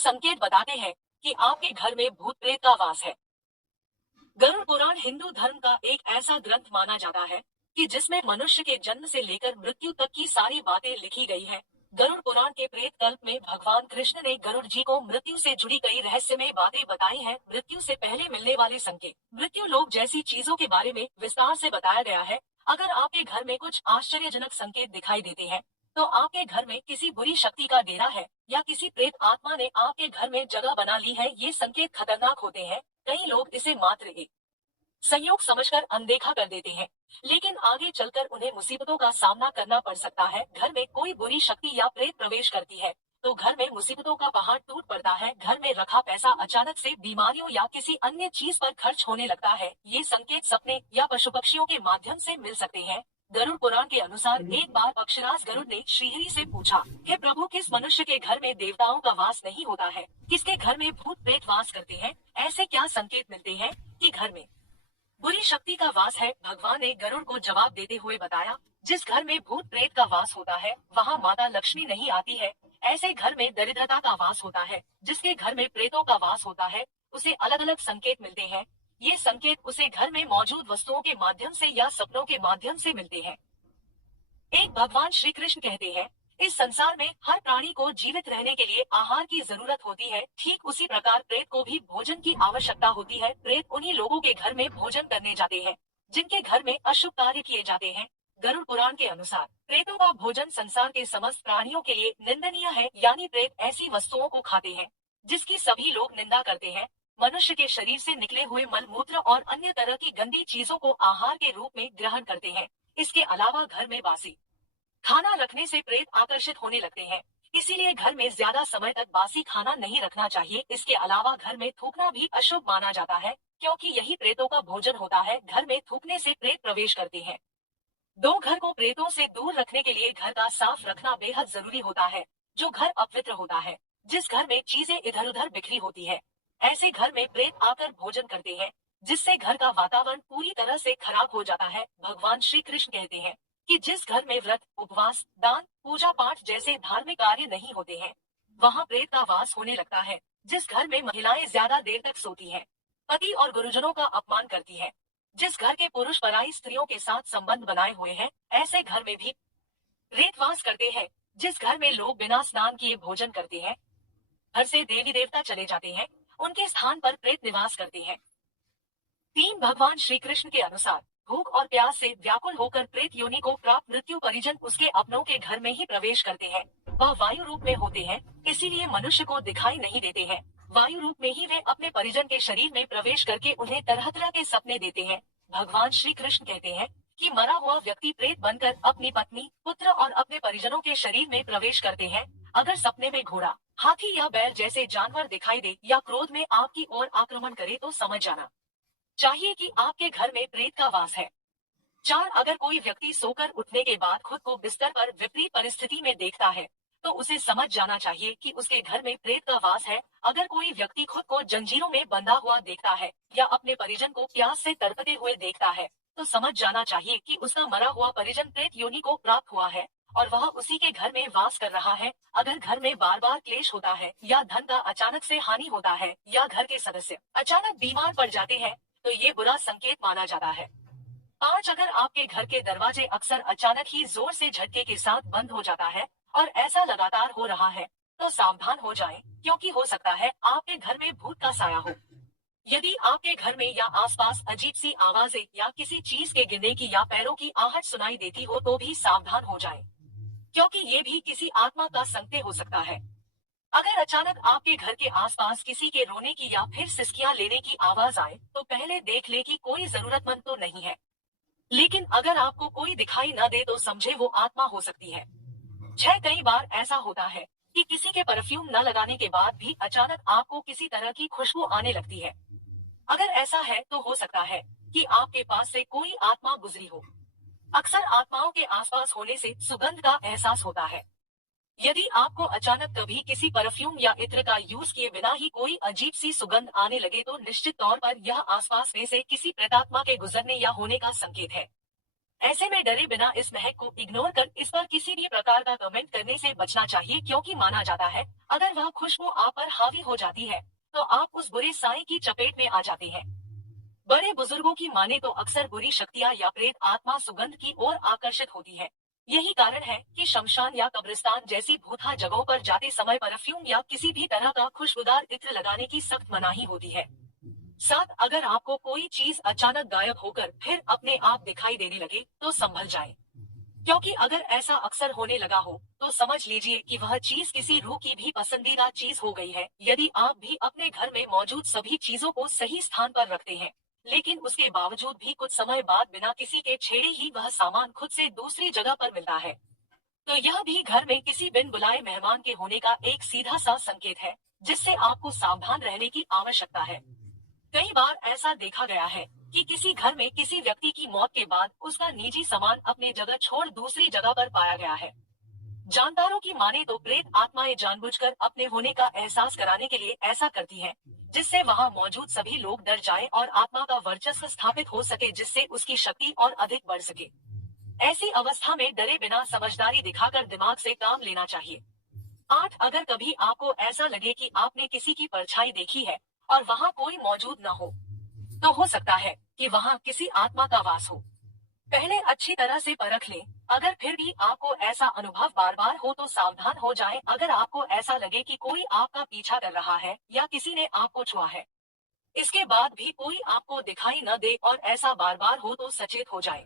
संकेत बताते हैं कि आपके घर में भूत प्रेत का वास है। गरुड़ पुराण हिंदू धर्म का एक ऐसा ग्रंथ माना जाता है कि जिसमें मनुष्य के जन्म से लेकर मृत्यु तक की सारी बातें लिखी गई है। गरुड़ पुराण के प्रेत कल्प में भगवान कृष्ण ने गरुड़ जी को मृत्यु से जुड़ी कई रहस्यमय बातें बताई हैं। मृत्यु से पहले मिलने वाले संकेत, मृत्यु लोक जैसी चीजों के बारे में विस्तार से बताया गया है। अगर आपके घर में कुछ आश्चर्यजनक संकेत दिखाई देते हैं, तो आपके घर में किसी बुरी शक्ति का डेरा है या किसी प्रेत आत्मा ने आपके घर में जगह बना ली है। ये संकेत खतरनाक होते हैं। कई लोग इसे मात्र एक संयोग समझकर अनदेखा कर देते हैं, लेकिन आगे चलकर उन्हें मुसीबतों का सामना करना पड़ सकता है। घर में कोई बुरी शक्ति या प्रेत प्रवेश करती है तो घर में मुसीबतों का पहाड़ टूट पड़ता है। घर में रखा पैसा अचानक से बीमारियों या किसी अन्य चीज पर खर्च होने लगता है। ये संकेत सपने या पशु पक्षियों के माध्यम से मिल सकते हैं। गरुड़ पुराण के अनुसार एक बार अक्षराज गरुड़ ने श्रीहरि से पूछा, हे प्रभु, किस मनुष्य के घर में देवताओं का वास नहीं होता है? किसके घर में भूत प्रेत वास करते हैं? ऐसे क्या संकेत मिलते हैं कि घर में बुरी शक्ति का वास है? भगवान ने गरुड़ को जवाब देते हुए बताया, जिस घर में भूत प्रेत का वास होता है वहाँ माता लक्ष्मी नहीं आती है। ऐसे घर में दरिद्रता का वास होता है। जिसके घर में प्रेतों का वास होता है उसे अलग अलग संकेत मिलते हैं। ये संकेत उसे घर में मौजूद वस्तुओं के माध्यम से या सपनों के माध्यम से मिलते हैं। एक भगवान श्री कृष्ण कहते हैं, इस संसार में हर प्राणी को जीवित रहने के लिए आहार की जरूरत होती है। ठीक उसी प्रकार प्रेत को भी भोजन की आवश्यकता होती है। प्रेत उन्हीं लोगों के घर में भोजन करने जाते हैं जिनके घर में अशुभ कार्य किए जाते हैं। गरुड़ पुराण के अनुसार प्रेतों का भोजन संसार के समस्त प्राणियों के लिए निंदनीय है। यानी प्रेत ऐसी वस्तुओं को खाते हैं जिसकी सभी लोग निंदा करते हैं। मनुष्य के शरीर से निकले हुए मल मूत्र और अन्य तरह की गंदी चीजों को आहार के रूप में ग्रहण करते हैं। इसके अलावा घर में बासी खाना रखने से प्रेत आकर्षित होने लगते हैं। इसीलिए घर में ज्यादा समय तक बासी खाना नहीं रखना चाहिए। इसके अलावा घर में थूकना भी अशुभ माना जाता है, क्योंकि यही प्रेतों का भोजन होता है। घर में थूकने से प्रेत प्रवेश करते हैं। दो, घर को प्रेतों से दूर रखने के लिए घर का साफ रखना बेहद जरूरी होता है। जो घर अपवित्र होता है, जिस घर में चीजें इधर उधर बिखरी होती है, ऐसे घर में प्रेत आकर भोजन करते हैं, जिससे घर का वातावरण पूरी तरह से खराब हो जाता है। भगवान श्री कृष्ण कहते हैं कि जिस घर में व्रत, उपवास, दान, पूजा पाठ जैसे धार्मिक कार्य नहीं होते हैं, वहाँ प्रेत का वास होने लगता है। जिस घर में महिलाएं ज्यादा देर तक सोती हैं, पति और गुरुजनों का अपमान करती हैं, जिस घर के पुरुष पराई स्त्रियों के साथ संबंध बनाए हुए हैं, ऐसे घर में भी प्रेत वास करते हैं। जिस घर में लोग बिना स्नान किए भोजन करते हैं, घर से देवी देवता चले जाते हैं, उनके स्थान पर प्रेत निवास करते हैं। 3, भगवान श्री कृष्ण के अनुसार भूख और प्यास से व्याकुल होकर प्रेत योनि को प्राप्त मृत्यु परिजन उसके अपनों के घर में ही प्रवेश करते हैं। वह वायु रूप में होते हैं, इसीलिए मनुष्य को दिखाई नहीं देते हैं। वायु रूप में ही वे अपने परिजन के शरीर में प्रवेश करके उन्हें तरह तरह के सपने देते हैं। भगवान श्री कृष्ण कहते हैं कि मरा हुआ व्यक्ति प्रेत बनकर अपनी पत्नी, पुत्र और अपने परिजनों के शरीर में प्रवेश करते हैं। अगर सपने में घोड़ा, हाथी या बैल जैसे जानवर दिखाई दे या क्रोध में आपकी ओर आक्रमण करे तो समझ जाना चाहिए कि आपके घर में प्रेत का वास है। 4, अगर कोई व्यक्ति सोकर उठने के बाद खुद को बिस्तर पर विपरीत परिस्थिति में देखता है तो उसे समझ जाना चाहिए कि उसके घर में प्रेत का वास है। अगर कोई व्यक्ति खुद को जंजीरों में बंधा हुआ देखता है या अपने परिजन को प्यास से तड़पते हुए देखता है तो समझ जाना चाहिए कि उसका मरा हुआ परिजन प्रेत योनि को प्राप्त हुआ है और वह उसी के घर में वास कर रहा है। अगर घर में बार बार क्लेश होता है या धन का अचानक से हानि होता है या घर के सदस्य अचानक बीमार पड़ जाते हैं तो ये बुरा संकेत माना जाता है। 5, अगर आपके घर के दरवाजे अक्सर अचानक ही जोर से झटके के साथ बंद हो जाता है और ऐसा लगातार हो रहा है तो सावधान हो जाएं, क्योंकि हो सकता है आपके घर में भूत का साया हो। यदि आपके घर में या आसपास अजीब सी आवाजें या किसी चीज के गिरने की या पैरों की आहट सुनाई देती हो तो भी सावधान हो जाएं, क्योंकि ये भी किसी आत्मा का संकेत हो सकता है। अगर अचानक आपके घर के आसपास किसी के रोने की या फिर सिसकियां लेने की आवाज आए तो पहले देख ले कि कोई जरूरतमंद तो नहीं है। लेकिन अगर आपको कोई दिखाई न दे तो समझे वो आत्मा हो सकती है। 6, कई बार ऐसा होता है कि किसी के परफ्यूम न लगाने के बाद भी अचानक आपको किसी तरह की खुशबू आने लगती है। अगर ऐसा है तो हो सकता है कि आपके पास से कोई आत्मा गुजरी हो। अक्सर आत्माओं के आसपास होने से सुगंध का एहसास होता है। यदि आपको अचानक कभी किसी परफ्यूम या इत्र का यूज किए बिना ही कोई अजीब सी सुगंध आने लगे तो निश्चित तौर पर यह आसपास में से किसी प्रेतात्मा के गुजरने या होने का संकेत है। ऐसे में डरे बिना इस महक को इग्नोर कर इस पर किसी भी प्रकार का कमेंट करने से बचना चाहिए, क्योंकि माना जाता है अगर वह खुशबू आप पर हावी हो जाती है तो आप उस बुरे साए की चपेट में आ जाते हैं। बड़े बुजुर्गों की माने तो अक्सर बुरी शक्तियां या प्रेत आत्मा सुगंध की ओर आकर्षित होती है। यही कारण है कि शमशान या कब्रिस्तान जैसी भूतहा जगहों पर जाते समय परफ्यूम या किसी भी तरह का खुशबूदार इत्र लगाने की सख्त मनाही होती है। साथ अगर आपको कोई चीज अचानक गायब होकर फिर अपने आप दिखाई देने लगे तो संभल जाए, क्योंकि अगर ऐसा अक्सर होने लगा हो तो समझ लीजिए कि वह चीज किसी रूह की भी पसंदीदा चीज हो गई है। यदि आप भी अपने घर में मौजूद सभी चीजों को सही स्थान पर रखते हैं, लेकिन उसके बावजूद भी कुछ समय बाद बिना किसी के छेड़े ही वह सामान खुद से दूसरी जगह पर मिलता है, तो यह भी घर में किसी बिन बुलाए मेहमान के होने का एक सीधा सा संकेत है, जिससे आपको सावधान रहने की आवश्यकता है। कई बार ऐसा देखा गया है कि किसी घर में किसी व्यक्ति की मौत के बाद उसका निजी सामान अपने जगह छोड़ दूसरी जगह पर पाया गया है। जानकारों की माने तो प्रेत आत्माएं जानबूझकर अपने होने का एहसास कराने के लिए ऐसा करती हैं, जिससे वहां मौजूद सभी लोग डर जाएं और आत्मा का वर्चस्व स्थापित हो सके, जिससे उसकी शक्ति और अधिक बढ़ सके। ऐसी अवस्था में डरे बिना समझदारी दिखाकर दिमाग से काम लेना चाहिए। 8, अगर कभी आपको ऐसा लगे कि आपने किसी की परछाई देखी है और वहां कोई मौजूद न हो, तो हो सकता है कि वहां किसी आत्मा का वास हो। पहले अच्छी तरह से परख लें। अगर फिर भी आपको ऐसा अनुभव बार बार हो तो सावधान हो जाएं। अगर आपको ऐसा लगे कि कोई आपका पीछा कर रहा है या किसी ने आपको छुआ है, इसके बाद भी कोई आपको दिखाई न दे और ऐसा बार बार हो तो सचेत हो जाएं,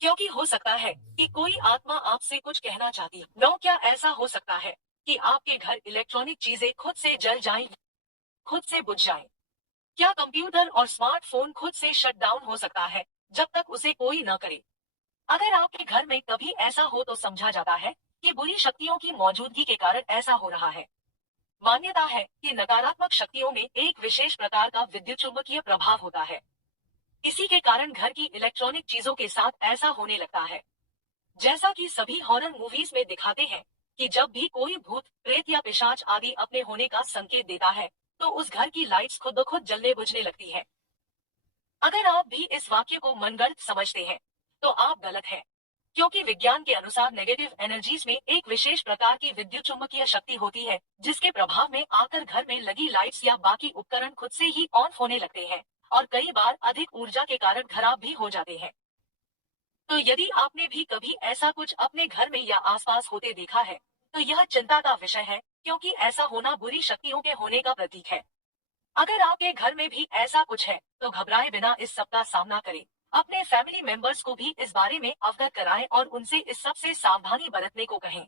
क्योंकि हो सकता है कि कोई आत्मा आपसे कुछ कहना चाहती है। 9, क्या ऐसा हो सकता है कि आपके घर इलेक्ट्रॉनिक चीजें खुद से जल जाएं, खुद से बुझ जाएं? क्या कंप्यूटर और स्मार्टफोन खुद से शट डाउन हो सकता है जब तक उसे कोई न करे? अगर आपके घर में कभी ऐसा हो तो समझा जाता है कि बुरी शक्तियों की मौजूदगी के कारण ऐसा हो रहा है। मान्यता है कि नकारात्मक शक्तियों में एक विशेष प्रकार का विद्युत चुंबकीय प्रभाव होता है। इसी के कारण घर की इलेक्ट्रॉनिक चीजों के साथ ऐसा होने लगता है। जैसा कि सभी हॉरर मूवीज में दिखाते हैं कि जब भी कोई भूत, प्रेत या पिशाच आदि अपने होने का संकेत देता है, तो उस घर की लाइट्स खुद ब खुद जलने बुझने लगती है। अगर आप भी इस वाक्य को मनगढ़ंत समझते हैं, तो आप गलत हैं, क्योंकि विज्ञान के अनुसार नेगेटिव एनर्जीज में एक विशेष प्रकार की विद्युत चुंबकीय शक्ति होती है, जिसके प्रभाव में आकर घर में लगी लाइट्स या बाकी उपकरण खुद से ही ऑन होने लगते हैं और कई बार अधिक ऊर्जा के कारण खराब भी हो जाते हैं। तो यदि आपने भी कभी ऐसा कुछ अपने घर में या आसपास होते देखा है, तो यह चिंता का विषय है, क्योंकि ऐसा होना बुरी शक्तियों के होने का प्रतीक है। अगर आपके घर में भी ऐसा कुछ है, तो घबराए बिना इस सबका सामना करें। अपने फैमिली मेंबर्स को भी इस बारे में अवगत कराएं और उनसे इस सब से सावधानी बरतने को कहें।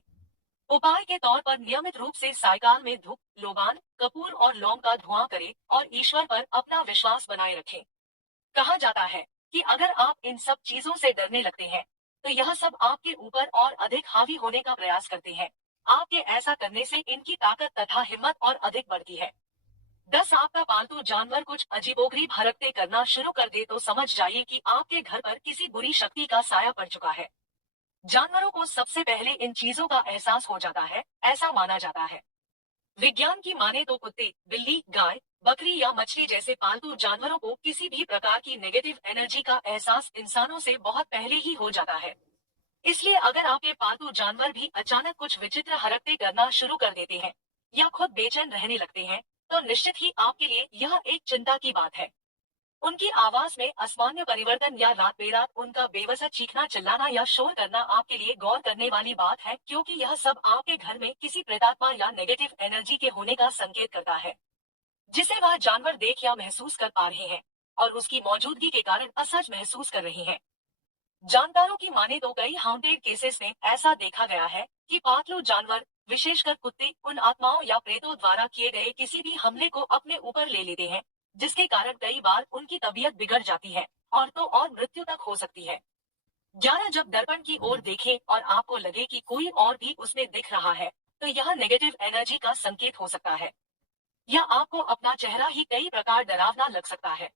उपाय के तौर पर नियमित रूप से सायकाल में धूप, लोबान, कपूर और लौंग का धुआं करें और ईश्वर पर अपना विश्वास बनाए रखें। कहा जाता है कि अगर आप इन सब चीजों से डरने लगते हैं, तो यह सब आपके ऊपर और अधिक हावी होने का प्रयास करते हैं। आपके ऐसा करने से इनकी ताकत तथा हिम्मत और अधिक बढ़ती है। 10, आपका पालतू जानवर कुछ अजीबोगरीब हरकतें करना शुरू कर दे तो समझ जाइए कि आपके घर पर किसी बुरी शक्ति का साया पड़ चुका है। जानवरों को सबसे पहले इन चीजों का एहसास हो जाता है, ऐसा माना जाता है। विज्ञान की माने तो कुत्ते, बिल्ली, गाय, बकरी या मछली जैसे पालतू जानवरों को किसी भी प्रकार की नेगेटिव एनर्जी का एहसास इंसानों से बहुत पहले ही हो जाता है। इसलिए अगर आपके पालतू जानवर भी अचानक कुछ विचित्र हरकतें करना शुरू कर देते हैं या खुद बेचैन रहने लगते हैं, तो निश्चित ही आपके लिए यह एक चिंता की बात है। उनकी आवाज में असामान्य परिवर्तन या रात बेरात उनका बेवजह चीखना, चिल्लाना या शोर करना आपके लिए गौर करने वाली बात है, क्योंकि यह सब आपके घर में किसी प्रेतात्मा या नेगेटिव एनर्जी के होने का संकेत करता है, जिसे वह जानवर देख या महसूस कर पा रहे हैं और उसकी मौजूदगी के कारण असहज महसूस कर रहे हैं। जानकारों की माने तो कई हाउंटेड केसेस में ऐसा देखा गया है कि पालतू जानवर, विशेषकर कुत्ते, उन आत्माओं या प्रेतों द्वारा किए गए किसी भी हमले को अपने ऊपर ले लेते हैं, जिसके कारण कई बार उनकी तबीयत बिगड़ जाती है और तो और मृत्यु तक हो सकती है। 11, जब दर्पण की ओर देखें और आपको लगे कि कोई और भी उसमें दिख रहा है, तो यह नेगेटिव एनर्जी का संकेत हो सकता है, या आपको अपना चेहरा ही कई प्रकार डरावना लग सकता है।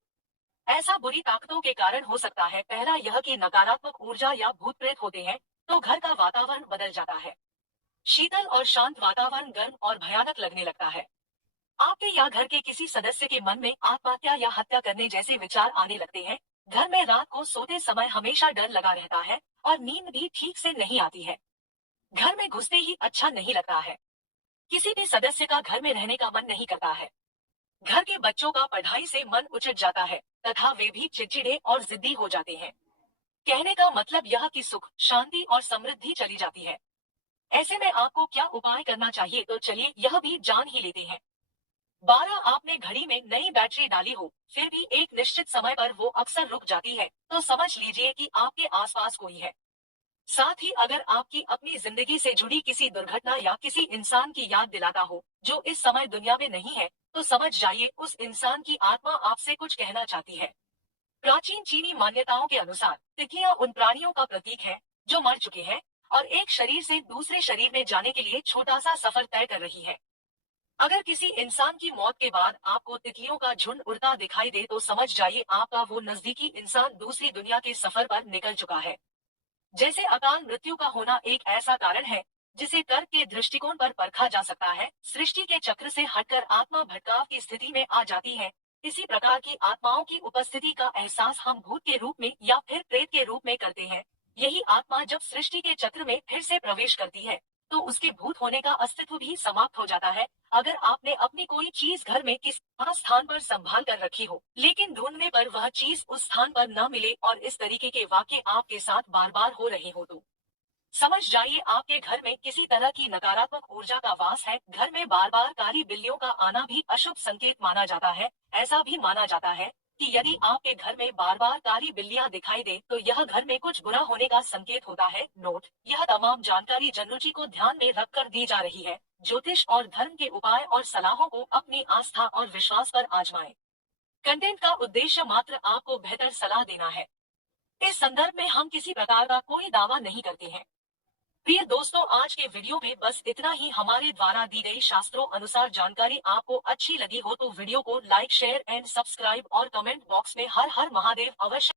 ऐसा बुरी ताकतों के कारण हो सकता है। पहला यह कि नकारात्मक ऊर्जा या भूत प्रेत होते हैं, तो घर का वातावरण बदल जाता है। शीतल और शांत वातावरण गर्म और भयानक लगने लगता है। आपके या घर के किसी सदस्य के मन में आत्महत्या या हत्या करने जैसे विचार आने लगते हैं, घर में रात को सोते समय हमेशा डर लगा रहता है और नींद भी ठीक से नहीं आती है। घर में घुसते ही अच्छा नहीं लगता है। किसी भी सदस्य का घर में रहने का मन नहीं करता है। घर के बच्चों का पढ़ाई से मन उचट जाता है तथा वे भी चिड़चिड़े और जिद्दी हो जाते हैं। कहने का मतलब यह कि सुख, शांति और समृद्धि चली जाती है। ऐसे में आपको क्या उपाय करना चाहिए, तो चलिए यह भी जान ही लेते हैं। 12 आपने घड़ी में नई बैटरी डाली हो, फिर भी एक निश्चित समय पर वो अक्सर रुक जाती है, तो समझ लीजिए कि आपके आसपास कोई है। साथ ही अगर आपकी अपनी जिंदगी से जुड़ी किसी दुर्घटना या किसी इंसान की याद दिलाता हो जो इस समय दुनिया में नहीं है, तो समझ जाइए उस इंसान की आत्मा आपसे कुछ कहना चाहती है। प्राचीन चीनी मान्यताओं के अनुसार तितलियां उन प्राणियों का प्रतीक है जो मर चुके हैं और एक शरीर से दूसरे शरीर में जाने के लिए छोटा सा सफर तय कर रही है। अगर किसी इंसान की मौत के बाद आपको तितलियों का झुंड उड़ता दिखाई दे, तो समझ जाइए आपका वो नजदीकी इंसान दूसरी दुनिया के सफर पर निकल चुका है। जैसे अकाल मृत्यु का होना एक ऐसा कारण है जिसे तर्क के दृष्टिकोण पर परखा जा सकता है, सृष्टि के चक्र से हटकर आत्मा भटकाव की स्थिति में आ जाती है। इसी प्रकार की आत्माओं की उपस्थिति का एहसास हम भूत के रूप में या फिर प्रेत के रूप में करते हैं। यही आत्मा जब सृष्टि के चक्र में फिर से प्रवेश करती है, तो उसके भूत होने का अस्तित्व भी समाप्त हो जाता है। अगर आपने अपनी कोई चीज घर में किसी खास स्थान पर संभाल कर रखी हो, लेकिन ढूंढने पर वह चीज उस स्थान पर न मिले और इस तरीके के वाक्य आपके साथ बार बार हो रहे हो, तो समझ जाइए आपके घर में किसी तरह की नकारात्मक ऊर्जा का वास है। घर में बार बार कारी बिल्लियों का आना भी अशुभ संकेत माना जाता है। ऐसा भी माना जाता है कि यदि आपके घर में बार बार कारी बिल्लियां दिखाई दे, तो यह घर में कुछ बुरा होने का संकेत होता है। नोट: यह तमाम जानकारी जन्नुजी को ध्यान में रखकर दी जा रही है। ज्योतिष और धर्म के उपाय और सलाहों को अपनी आस्था और विश्वास पर आजमाएं। कंटेंट का उद्देश्य मात्र आपको बेहतर सलाह देना है। इस संदर्भ में हम किसी प्रकार का कोई दावा नहीं करते हैं। प्रिय दोस्तों, आज के वीडियो में बस इतना ही। हमारे द्वारा दी गई शास्त्रों अनुसार जानकारी आपको अच्छी लगी हो तो वीडियो को लाइक, शेयर एंड सब्सक्राइब और कमेंट बॉक्स में हर हर महादेव अवश्य